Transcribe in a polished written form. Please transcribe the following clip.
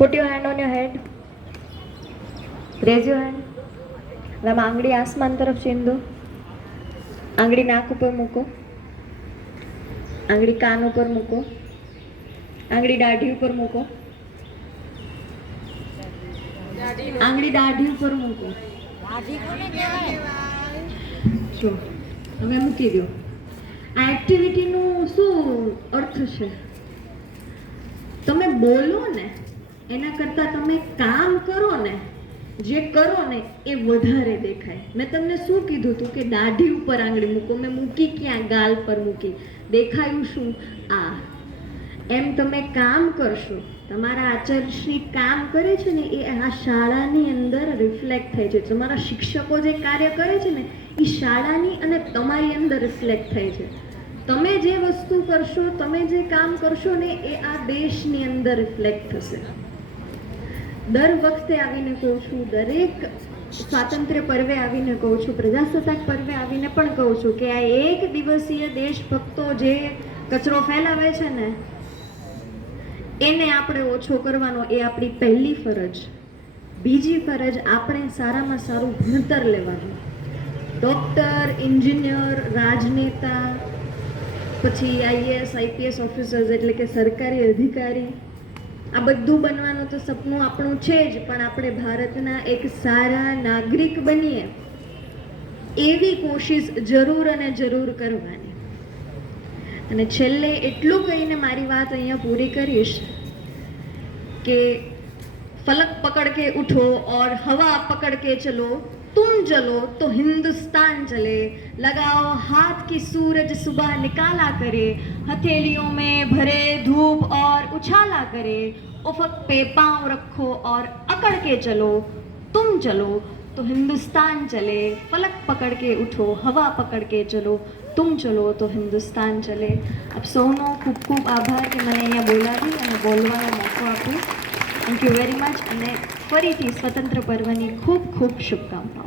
Put your hand on your head. Raise your hand. હવે આંગળી આસમાન તરફ ચીંધો. આંગળી નાક ઉપર મૂકો. આંગળી કાન ઉપર મૂકો. આંગળી દાઢી ઉપર મૂકો. આંગળી દાઢી ઉપર મૂકો. જો હવે મૂકી દો. આ એક્ટિવિટીનો શું અર્થ છે? તમે બોલો ને એના કરતાં તમે કામ કરો ને, જે કરો ને એ વધારે દેખાય. મેં તમને શું કીધું હતું કે દાઢી ઉપર આંગળી મૂકો. મેં મૂકી ક્યાં? ગાલ પર મૂકી. દેખાયું શું? આ. એમ તમે કામ કરશો, તમારા આચાર્યશ્રી કામ કરે છે ને એ આ શાળાની અંદર રિફ્લેક્ટ થાય છે. તમારા શિક્ષકો જે કાર્ય કરે છે ને એ શાળાની અને તમારી અંદર રિફ્લેક્ટ થાય છે. તમે જે વસ્તુ કરશો, તમે જે કામ કરશો ને એ આ દેશની અંદર રિફ્લેક્ટ થશે. દર વખતે આવીને કહું છું, દરેક સ્વાતંત્ર્ય પર્વે આવીને કહું છું, પ્રજાસત્તાક પર્વે આવીને પણ કહું છું કે આ એક દિવસીય દેશભક્તો જે કચરો ફેલાવે છે ને એને આપણે ઓછો કરવાનો એ આપણી પહેલી ફરજ. બીજી ફરજ, આપણે સારામાં સારું ભણતર લેવાનું. ડૉક્ટર, એન્જિનિયર, રાજનેતા, પછી આઈએએસ આઈપીએસ ઓફિસર્સ એટલે કે સરકારી અધિકારી, આ બધું બનવાનું તો સપનું આપણું છે જ, પણ આપણે ભારતના એક સારા નાગરિક બનીએ એવી કોશિશ જરૂર અને જરૂર કરવાની. અને છેલ્લે એટલું કહીને મારી વાત અહીંયા પૂરી કરીશ કે ફલક પકડ કે ઉઠો और हवा पकड़ के चलो, तुम चलो तो हिंदुस्तान चले, लगाओ हाथ की सूरज सुबह निकाला करे, हथेलियों में भरे धूप और उछाला करे, उफक पे पाँव रखो और अकड़ के चलो, तुम चलो तो हिंदुस्तान चले, फलक पकड़ के उठो, हवा पकड़ के चलो, तुम चलो तो हिंदुस्तान चले. આપ સૌનો ખૂબ ખૂબ આભાર કે મને અહીંયા બોલાવી અને બોલવાનો મોકો આપ્યો. Thank you very much. અને ફરીથી સ્વતંત્ર પર્વની ખૂબ ખૂબ શુભકામનાઓ.